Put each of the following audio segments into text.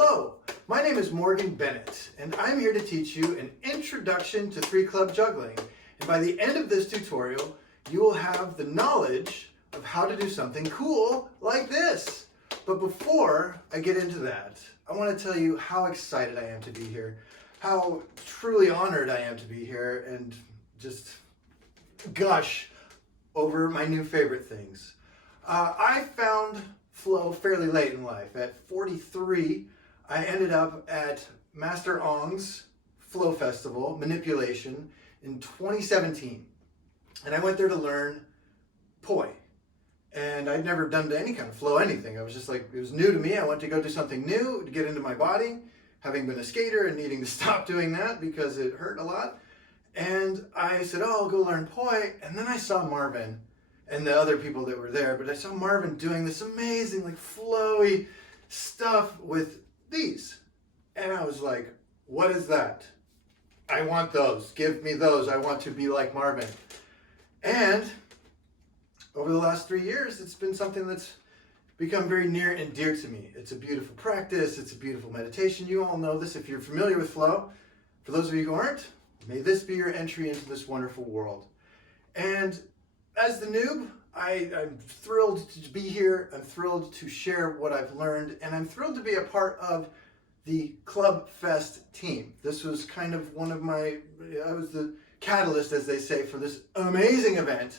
Hello, my name is Morgan Bennett, and I'm here to teach you an introduction to 3-club juggling. And by the end of this tutorial, you will have the knowledge of how to do something cool like this. But before I get into that, I want to tell you how excited I am to be here, how truly honored I am to be here, and just gush over my new favorite things. I found flow fairly late in life. At 43, I ended up at Master Ong's Flow Festival, Manipulation, in 2017. And I went there to learn poi. And I'd never done any kind of flow anything. I was just like, it was new to me. I went to go do something new to get into my body, having been a skater and needing to stop doing that because it hurt a lot. And I said, oh, I'll go learn poi. And then I saw Marvin and the other people that were there, but I saw Marvin doing this amazing, like, flowy stuff with these. And I was like, what is that? I want those. Give me those. I want to be like Marvin. And over the last 3 years, it's been something that's become very near and dear to me. It's a beautiful practice. It's a beautiful meditation. You all know this if you're familiar with flow. For those of you who aren't, may this be your entry into this wonderful world. And as the noob, I'm thrilled to be here. I'm thrilled to share what I've learned, and I'm thrilled to be a part of the Club Fest team. This was kind of I was the catalyst, as they say, for this amazing event,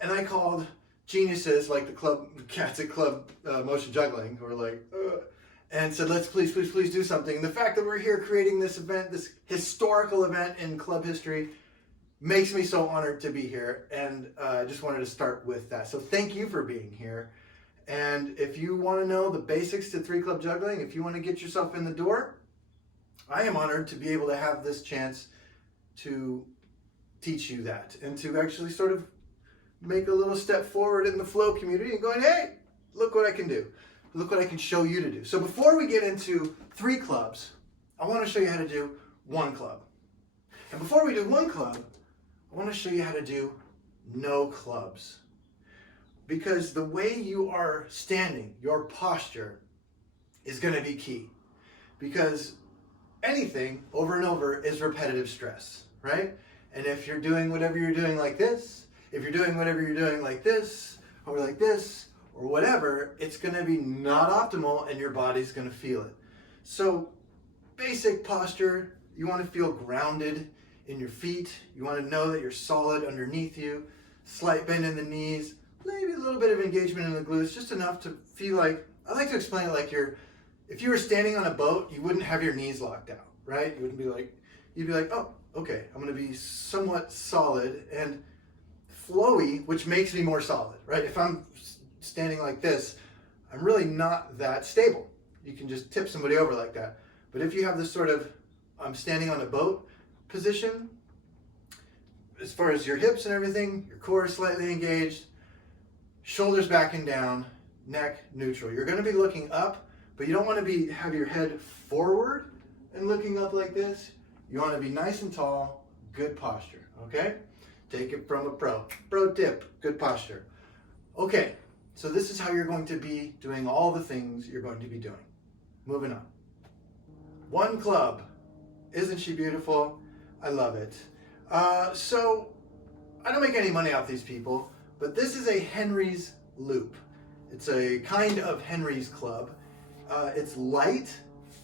and I called geniuses like the cats at Club Motion Juggling, who were like, and said, let's please do something. And the fact that we're here creating this event, this historical event in club history, makes me so honored to be here, and I just wanted to start with that. So thank you for being here. And if you want to know the basics to 3-club juggling, if you want to get yourself in the door, I am honored to be able to have this chance to teach you that and to actually sort of make a little step forward in the flow community and going, hey, look what I can do. Look what I can show you to do. So before we get into 3 clubs, I want to show you how to do 1 club. And before we do 1 club, I want to show you how to do no clubs. Because the way you are standing, your posture, is going to be key. Because anything over and over is repetitive stress, right? And if you're doing whatever you're doing like this, if you're doing whatever you're doing like this, or whatever, it's going to be not optimal and your body's going to feel it. So basic posture, you want to feel grounded in your feet. You want to know that you're solid underneath you. Slight bend in the knees, maybe a little bit of engagement in the glutes, just enough to feel like, I like to explain it like if you were standing on a boat, you wouldn't have your knees locked out, right? You wouldn't be like, you'd be like, oh, okay, I'm going to be somewhat solid and flowy, which makes me more solid, right? If I'm standing like this, I'm really not that stable. You can just tip somebody over like that. But if you have this sort of, I'm standing on a boat position, as far as your hips and everything, your core is slightly engaged, shoulders back and down, neck neutral. You're going to be looking up, but you don't want to have your head forward and looking up like this. You want to be nice and tall, good posture, okay? Take it from a pro. Pro tip, good posture. Okay, so this is how you're going to be doing all the things you're going to be doing. Moving on. 1 club. Isn't she beautiful? I love it. So I don't make any money off these people, but this is a Henry's loop. It's a kind of Henry's club. It's light,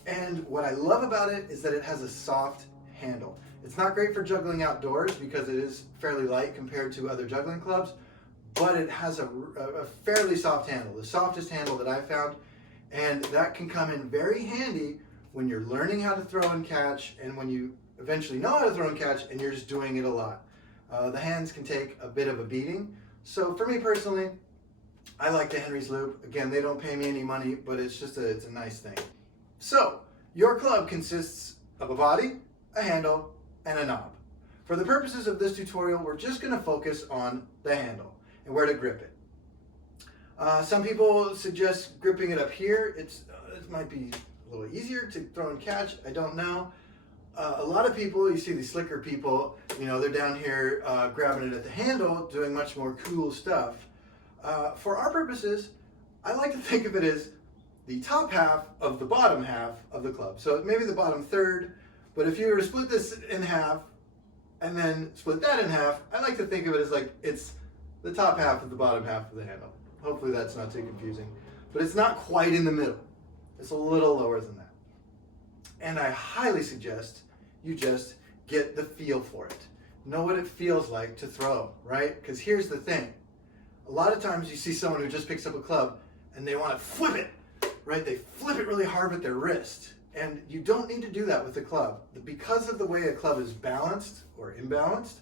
and what I love about it is that it has a soft handle. It's not great for juggling outdoors because it is fairly light compared to other juggling clubs, but it has a fairly soft handle, the softest handle that I've found, and that can come in very handy when you're learning how to throw and catch, and when you eventually know how to throw and catch and you're just doing it a lot. The hands can take a bit of a beating. So for me personally, I like the Henry's loop. Again, they don't pay me any money, but it's a nice thing. So your club consists of a body, a handle, and a knob. For the purposes of this tutorial, we're just going to focus on the handle and where to grip it. Some people suggest gripping it up here. It might be a little easier to throw and catch. I don't know. A lot of people, you see these slicker people, they're down here grabbing it at the handle, doing much more cool stuff. For our purposes, I like to think of it as the top half of the bottom half of the club. So maybe the bottom third, but if you were to split this in half and then split that in half, I like to think of it as like it's the top half of the bottom half of the handle. Hopefully that's not too confusing, but it's not quite in the middle. It's a little lower than that. And I highly suggest you just get the feel for it. Know what it feels like to throw, right? Because here's the thing. A lot of times you see someone who just picks up a club and they want to flip it, right? They flip it really hard with their wrist. And you don't need to do that with the club. Because of the way a club is balanced or imbalanced,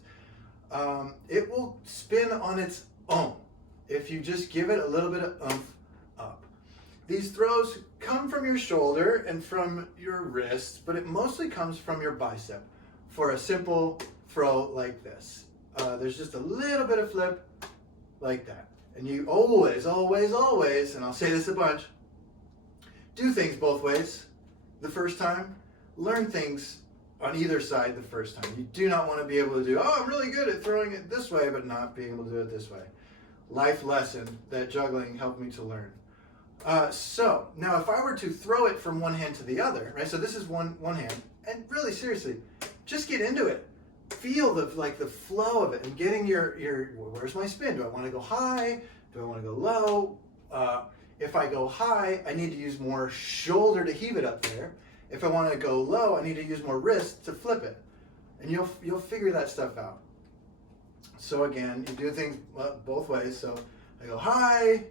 it will spin on its own if you just give it a little bit of oomph up. These throws come from your shoulder and from your wrist, but it mostly comes from your bicep for a simple throw like this. There's just a little bit of flip like that. And you always, always, always, and I'll say this a bunch, do things both ways the first time. Learn things on either side the first time. You do not want to be able to do, oh, I'm really good at throwing it this way, but not being able to do it this way. Life lesson that juggling helped me to learn. So now if I were to throw it from one hand to the other, right? So this is one hand, and really seriously, just get into it. Feel the flow of it and getting your where's my spin? Do I want to go high? Do I want to go low? If I go high, I need to use more shoulder to heave it up there. If I want to go low, I need to use more wrist to flip it. And you'll figure that stuff out. So again, you do things both ways. So I go high,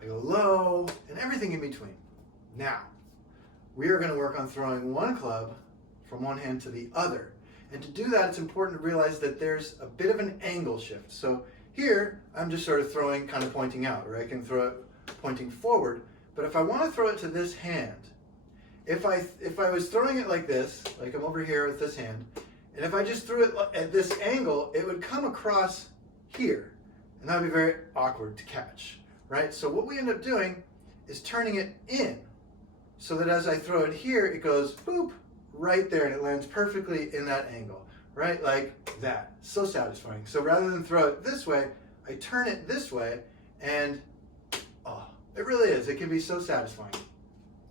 I go low, and everything in between. Now, we are going to work on throwing one club from one hand to the other. And to do that, it's important to realize that there's a bit of an angle shift. So here, I'm just sort of throwing, kind of pointing out, or I can throw it pointing forward. But if I want to throw it to this hand, if I was throwing it like this, like I'm over here with this hand, and if I just threw it at this angle, it would come across here. And that would be very awkward to catch, right? So what we end up doing is turning it in so that as I throw it here, it goes boop, right there, and it lands perfectly in that angle, right? Like that. So satisfying. So rather than throw it this way, I turn it this way, and oh, it really is. It can be so satisfying.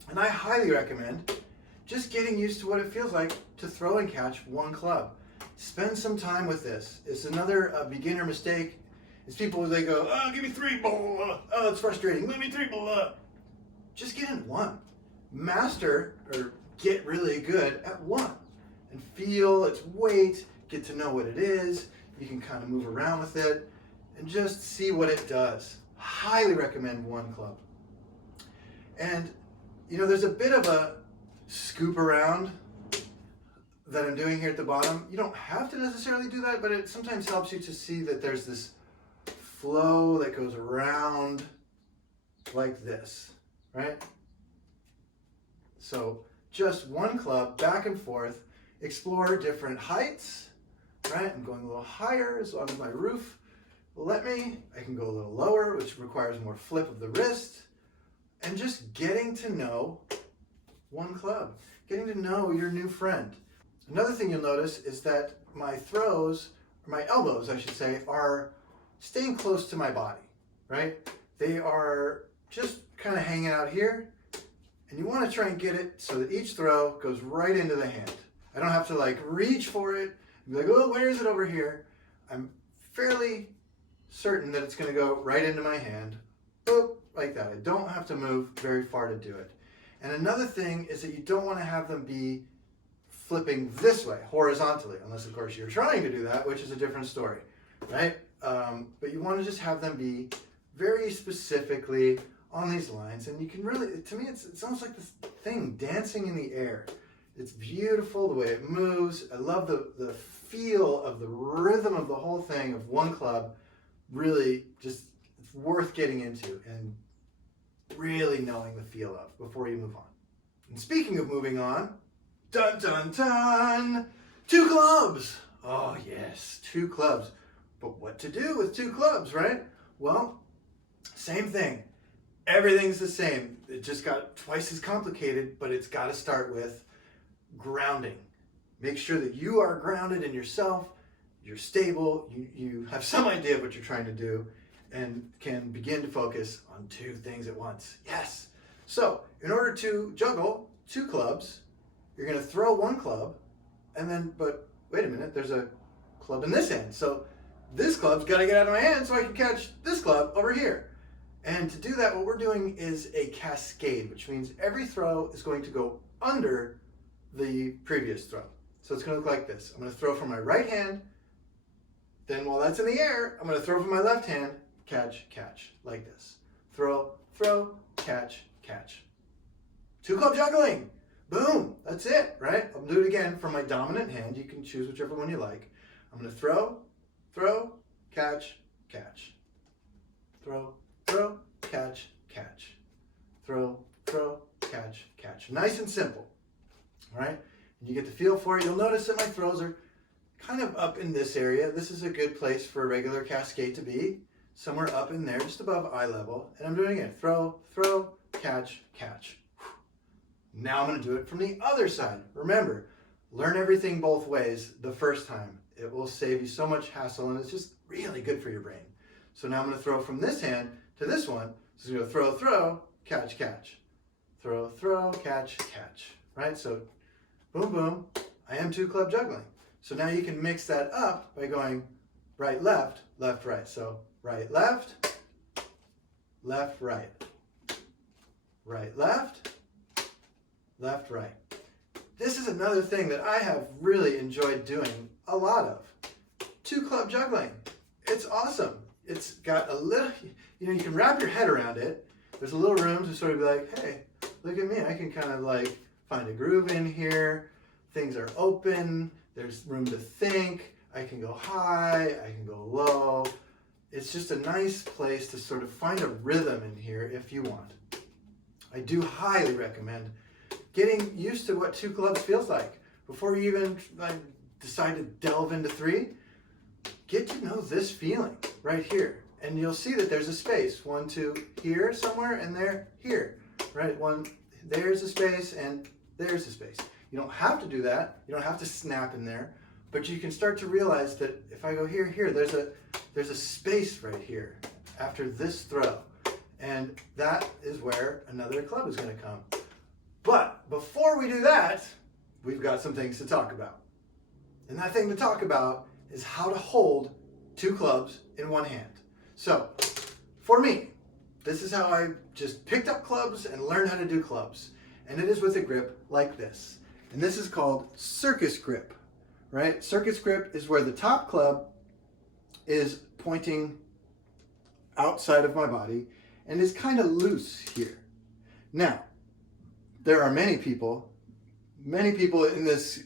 And I highly recommend just getting used to what it feels like to throw and catch one club. Spend some time with this. It's another beginner mistake. It's people, they go, oh, give me three, blah. Oh, it's frustrating. Give me three, blah. Just get in one. Master, or get really good at one. And feel its weight, get to know what it is. You can kind of move around with it and just see what it does. Highly recommend one club. And, you know, there's a bit of a scoop around that I'm doing here at the bottom. You don't have to necessarily do that, but it sometimes helps you to see that there's this flow that goes around like this, right? So just one club, back and forth, explore different heights, right? I'm going a little higher as long as my roof will let me. I can go a little lower, which requires more flip of the wrist, and just getting to know one club, getting to know your new friend. Another thing you'll notice is that my throws, or my elbows, I should say, are staying close to my body, right? They are just kind of hanging out here, and you want to try and get it so that each throw goes right into the hand. I don't have to like reach for it and be like, oh, where is it over here? I'm fairly certain that it's going to go right into my hand, boop, like that. I don't have to move very far to do it. And another thing is that you don't want to have them be flipping this way, horizontally, unless of course you're trying to do that, which is a different story, right? But you want to just have them be very specifically on these lines, and you can really, to me, it's almost like this thing dancing in the air. It's beautiful the way it moves. I love the feel of the rhythm of the whole thing of one club. Really, just it's worth getting into and really knowing the feel of before you move on. And speaking of moving on, dun dun dun, 2 clubs. Oh yes, 2 clubs. But what to do with 2 clubs, right? Well, same thing. Everything's the same. It just got twice as complicated, but it's got to start with grounding. Make sure that you are grounded in yourself, you're stable, you have some idea of what you're trying to do, and can begin to focus on 2 things at once. Yes. So in order to juggle 2 clubs, you're going to throw 1 club, and then, but wait a minute, there's a club in this hand. So this club's got to get out of my hand so I can catch this club over here. And to do that, what we're doing is a cascade, which means every throw is going to go under the previous throw. So it's going to look like this. I'm going to throw from my right hand, then while that's in the air, I'm going to throw from my left hand, catch, catch, like this. Throw, throw, catch, catch. 2 club juggling. Boom, that's it, right? I'll do it again from my dominant hand. You can choose whichever one you like. I'm going to throw, throw, catch, catch. Throw, throw, catch, catch. Throw, throw, catch, catch. Nice and simple, all right? And you get the feel for it. You'll notice that my throws are kind of up in this area. This is a good place for a regular cascade to be, somewhere up in there, just above eye level. And I'm doing it again. Throw, throw, catch, catch. Now I'm going to do it from the other side. Remember, learn everything both ways the first time. It will save you so much hassle, and it's just really good for your brain. So now I'm going to throw from this hand to this one. So I'm going to throw, throw, catch, catch. Throw, throw, catch, catch. Right? So boom, boom. I am 2 club juggling. So now you can mix that up by going right, left, left, right. So right, left, left, right. Right, left, left, right. This is another thing that I have really enjoyed doing a lot of. 2 club juggling. It's awesome. It's got a little, you can wrap your head around it. There's a little room to sort of be like, hey, look at me. I can kind of like find a groove in here. Things are open. There's room to think. I can go high. I can go low. It's just a nice place to sort of find a rhythm in here if you want. I do highly recommend getting used to what 2 clubs feels like. Before you even decide to delve into 3, get to know this feeling right here. And you'll see that there's a space. 1, 2, here somewhere, and there, here. Right? There's a space, and there's a space. You don't have to do that. You don't have to snap in there. But you can start to realize that if I go here, here, there's a space right here after this throw. And that is where another club is going to come. But before we do that, we've got some things to talk about. And that thing to talk about is how to hold 2 clubs in 1 hand. So, for me, this is how I just picked up clubs and learned how to do clubs. And it is with a grip like this. And this is called Circus Grip, right? Circus Grip is where the top club is pointing outside of my body and is kind of loose here. Now, there are many people in this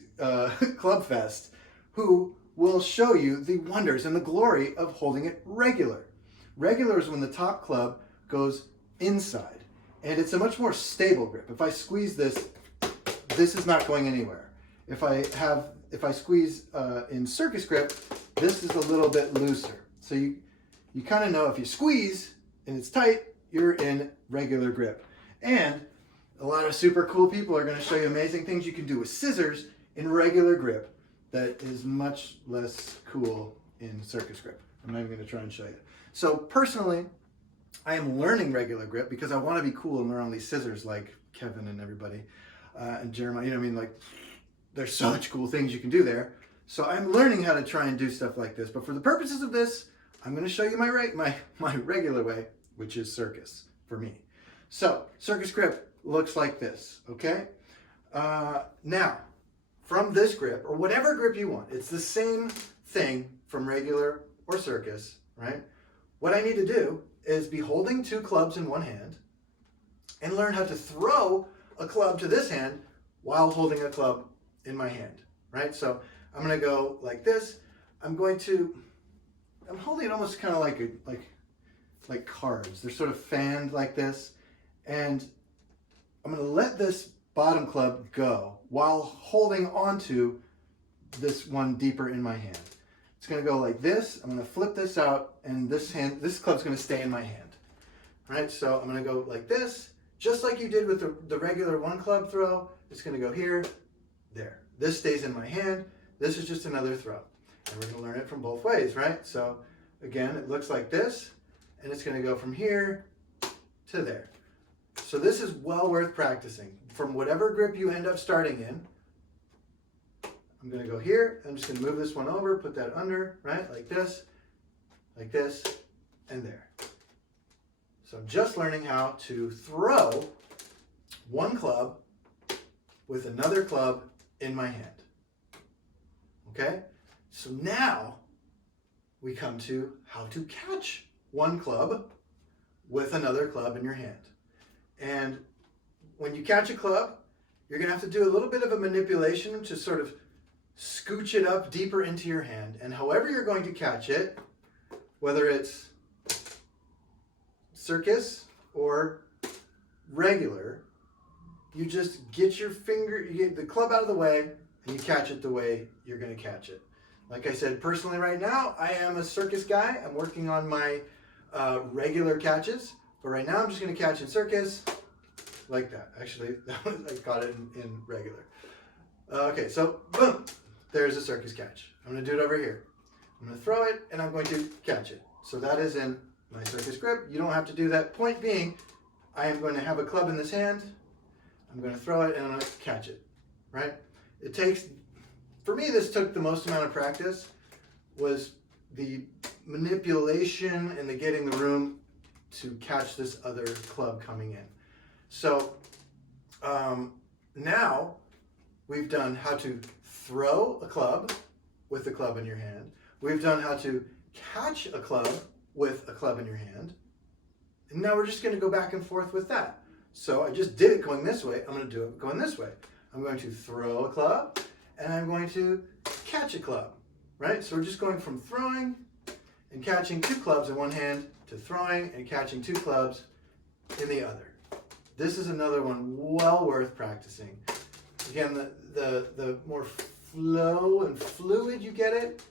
club fest who will show you the wonders and the glory of holding it regular. Regular is when the top club goes inside, and it's a much more stable grip. If I squeeze this, this is not going anywhere. If I squeeze in Circus Grip, this is a little bit looser. So you kind of know if you squeeze and it's tight, you're in regular grip. And a lot of super cool people are going to show you amazing things you can do with scissors in regular grip that is much less cool in Circus Grip. I'm not even going to try and show you. So personally, I am learning regular grip because I want to be cool and learn all these scissors like Kevin and everybody and Jeremiah. You know what I mean? Like, there's so much cool things you can do there. So I'm learning how to try and do stuff like this. But for the purposes of this, I'm going to show you my regular way, which is circus for me. So Circus Grip looks like this, okay? Now, from this grip, or whatever grip you want, it's the same thing from regular or circus, right? What I need to do is be holding 2 clubs in 1 hand and learn how to throw a club to this hand while holding a club in my hand, right? So I'm going to go like this. I'm holding it almost kind of like cards. They're sort of fanned like this. And I'm going to let this bottom club go while holding onto this one deeper in my hand. It's going to go like this. I'm going to flip this out, and this club's going to stay in my hand. All right, so I'm going to go like this, just like you did with the regular 1 club throw. It's going to go here, there. This stays in my hand. This is just another throw. And we're going to learn it from both ways, right? So again, it looks like this, and it's going to go from here to there. So this is well worth practicing. From whatever grip you end up starting in, I'm going to go here. I'm just going to move this one over, put that under, right? Like this, and there. So I'm just learning how to throw one club with another club in my hand. Okay? So now we come to how to catch one club with another club in your hand. And when you catch a club, you're going to have to do a little bit of a manipulation to sort of scooch it up deeper into your hand. And however you're going to catch it, whether it's circus or regular, you just get your finger, you get the club out of the way, and you catch it the way you're going to catch it. Like I said, personally right now, I am a circus guy. I'm working on my regular catches, but right now I'm just going to catch in circus like that. Actually, I got it in regular. Okay, so boom, there's a circus catch. I'm going to do it over here. I'm going to throw it, and I'm going to catch it. So that is in my circus grip. You don't have to do that. Point being, I am going to have a club in this hand. I'm going to throw it, and I'm going to catch it, right? It takes, for me, this took the most amount of practice, was the manipulation and the getting the room to catch this other club coming in. So now we've done how to throw a club with the club in your hand. We've done how to catch a club with a club in your hand. And now we're just going to go back and forth with that. So I just did it going this way. I'm going to do it going this way. I'm going to throw a club, and I'm going to catch a club, right? So we're just going from throwing and catching two clubs in one hand to throwing and catching two clubs in the other. This is another one well worth practicing. Again, the more flow and fluid you get it,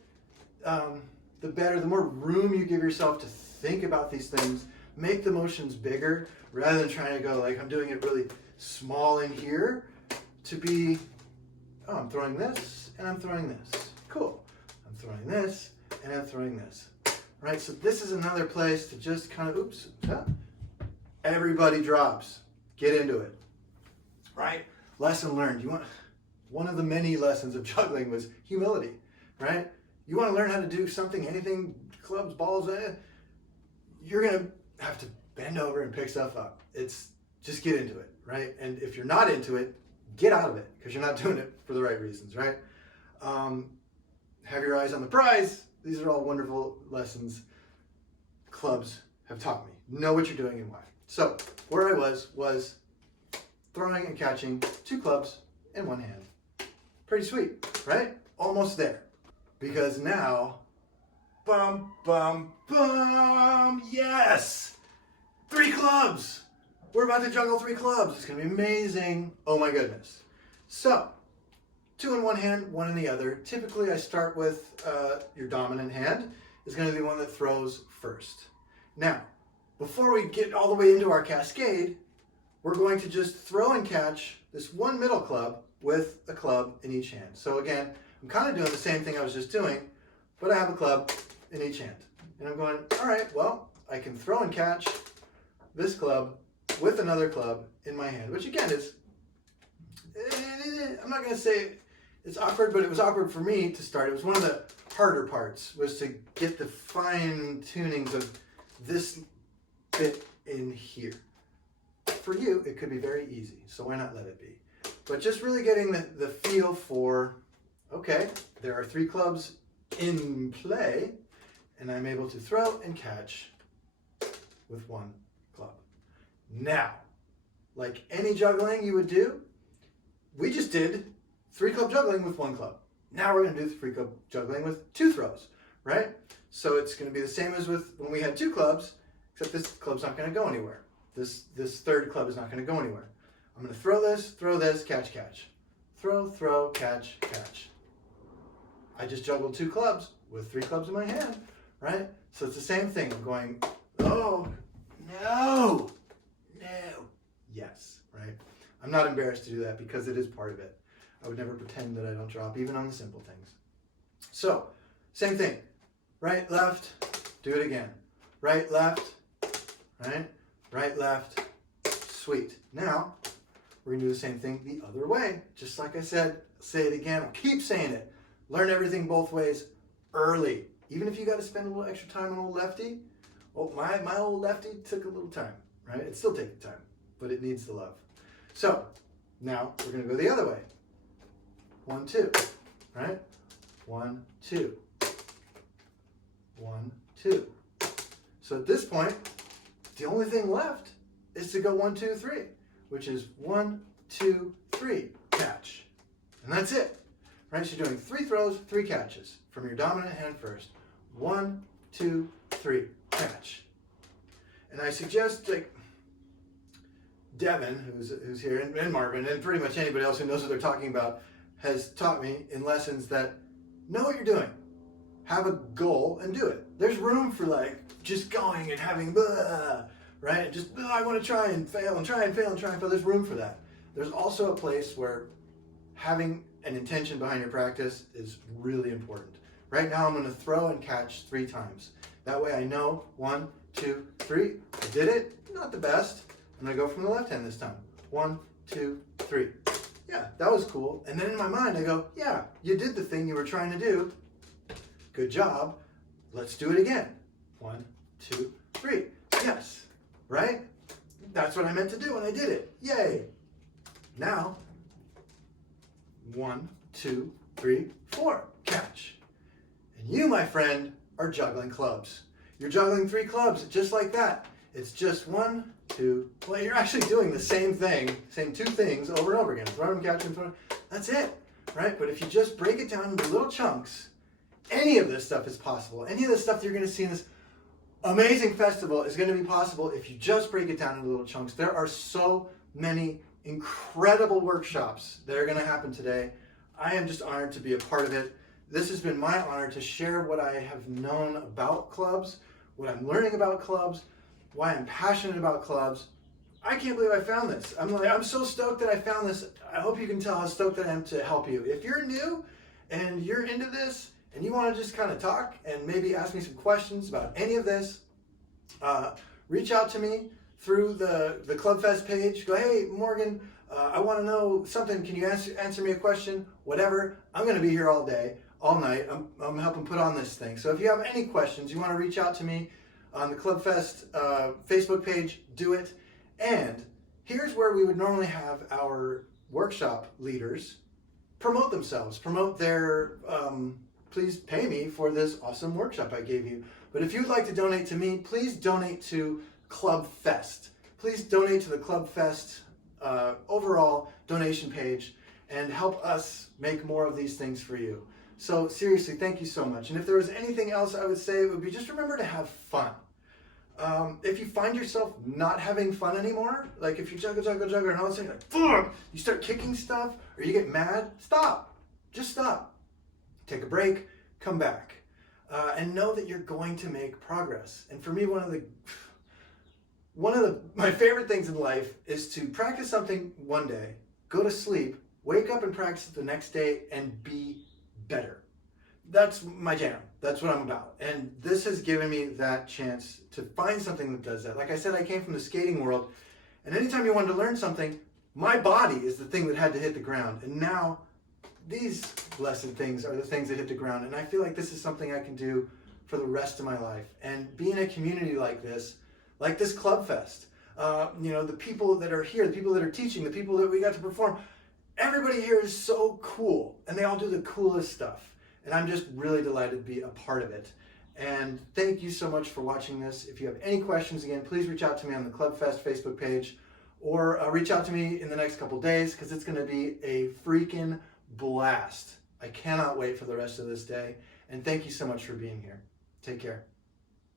the better, the more room you give yourself to think about these things, make the motions bigger rather than trying to go like I'm doing it really small in here, to be, oh, I'm throwing this and I'm throwing this. Cool. I'm throwing this and I'm throwing this. Right? So this is another place to just kind of, oops, everybody drops. Get into it. Right? Lesson learned. One of the many lessons of juggling was humility. Right? You want to learn how to do something, anything, clubs, balls, you're going to have to bend over and pick stuff up. It's just get into it, right? And if you're not into it, get out of it because you're not doing it for the right reasons, right? Have your eyes on the prize. These are all wonderful lessons clubs have taught me. Know what you're doing and why. So where I was throwing and catching two clubs in one hand. Pretty sweet, right? Almost there. Because now, bum, bum, bum, yes! 3 clubs! We're about to juggle 3 clubs. It's going to be amazing. Oh my goodness. So, 2 in one hand, 1 in the other. Typically, I start with your dominant hand is going to be the one that throws first. Now, before we get all the way into our cascade, we're going to just throw and catch this one middle club with a club in each hand. So again, I'm kind of doing the same thing I was just doing, but I have a club in each hand. And I'm going, all right, well, I can throw and catch this club with another club in my hand, which again is, I'm not going to say it's awkward, but it was awkward for me to start. It was one of the harder parts, was to get the fine tunings of this bit in here. For you, it could be very easy, so why not let it be? But just really getting the feel for, okay, there are 3 clubs in play, and I'm able to throw and catch with 1 club. Now, like any juggling you would do, we just did 3 club juggling with 1 club. Now we're going to do 3 club juggling with 2 throws, right? So it's going to be the same as with when we had 2 clubs, except this club's not going to go anywhere. This third club is not going to go anywhere. I'm going to throw this, catch, catch. Throw, catch, catch. I just juggled 2 clubs with 3 clubs in my hand, right? So it's the same thing. I'm going, oh, no, yes, right? I'm not embarrassed to do that because it is part of it. I would never pretend that I don't drop, even on the simple things. So, same thing. Right, left, do it again. Right, left, right, left, Sweet. Now, we're going to do the same thing the other way. Just like I said, say it again. I'll keep saying it. Learn everything both ways early. Even if you got to spend a little extra time on old lefty. Oh, my old lefty took a little time, right? It's still taking time, but it needs the love. So, now we're going to go the other way. 1, 2, right? 1, 2. 1, 2. So at this point, the only thing left is to go 1, 2, 3, which is 1, 2, 3, catch. And that's it, right? So you're doing 3 throws, 3 catches from your dominant hand first. 1, 2, 3, catch. And I suggest, like, Devin, who's here, and Marvin, and pretty much anybody else who knows what they're talking about, has taught me in lessons that know what you're doing. Have a goal and do it. There's room for like just going and having blah, right? And just I want to try and fail and try and fail and try and fail. There's room for that. There's also a place where having an intention behind your practice is really important. Right now I'm going to throw and catch 3 times. That way I know 1, 2, 3. I did it. Not the best. I'm going to go from the left hand this time. 1, 2, 3. Yeah, that was cool. And then in my mind I go, yeah, you did the thing you were trying to do. Good job. Let's do it again. 1, 2, 3. Yes. Right? That's what I meant to do and I did it. Yay. Now, 1, 2, 3, 4. Catch. And you, my friend, are juggling clubs. You're juggling 3 clubs just like that. It's just 1, 2. Well, you're actually doing the same thing, same 2 things over and over again. Throw them, catch them, throw them. That's it. Right? But if you just break it down into little chunks, any of this stuff is possible. Any of the stuff that you're going to see in this amazing festival is going to be possible if you just break it down into little chunks. There are so many incredible workshops that are going to happen today. I am just honored to be a part of it. This has been my honor to share what I have known about clubs, what I'm learning about clubs, why I'm passionate about clubs. I can't believe I found this. I'm so stoked that I found this. I hope you can tell how stoked I am to help you. If you're new and you're into this, and you want to just kind of talk and maybe ask me some questions about any of this, reach out to me through the ClubFest page. Go, hey, Morgan, I want to know something. Can you answer me a question? Whatever. I'm going to be here all day, all night. I'm helping put on this thing. So if you have any questions, you want to reach out to me on the ClubFest Facebook page, do it. And here's where we would normally have our workshop leaders promote themselves, promote their... please pay me for this awesome workshop I gave you. But if you'd like to donate to me, please donate to ClubFest. Please donate to the ClubFest overall donation page and help us make more of these things for you. So seriously, thank you so much. And if there was anything else I would say, it would be just remember to have fun. If you find yourself not having fun anymore, like if you juggle, and all of a sudden you're like, fuck, you start kicking stuff or you get mad, stop. Just stop. Take a break, come back, and know that you're going to make progress. And for me, one of my favorite things in life is to practice something one day, go to sleep, wake up and practice it the next day, and be better. That's my jam. That's what I'm about. And this has given me that chance to find something that does that. Like I said, I came from the skating world, and anytime you wanted to learn something, my body is the thing that had to hit the ground. And now these blessed things are the things that hit the ground. And I feel like this is something I can do for the rest of my life. And be in a community like this ClubFest, the people that are here, the people that are teaching, the people that we got to perform, everybody here is so cool. And they all do the coolest stuff. And I'm just really delighted to be a part of it. And thank you so much for watching this. If you have any questions, again, please reach out to me on the ClubFest Facebook page or reach out to me in the next couple days because it's going to be a freaking blast. I cannot wait for the rest of this day. And thank you so much for being here. Take care.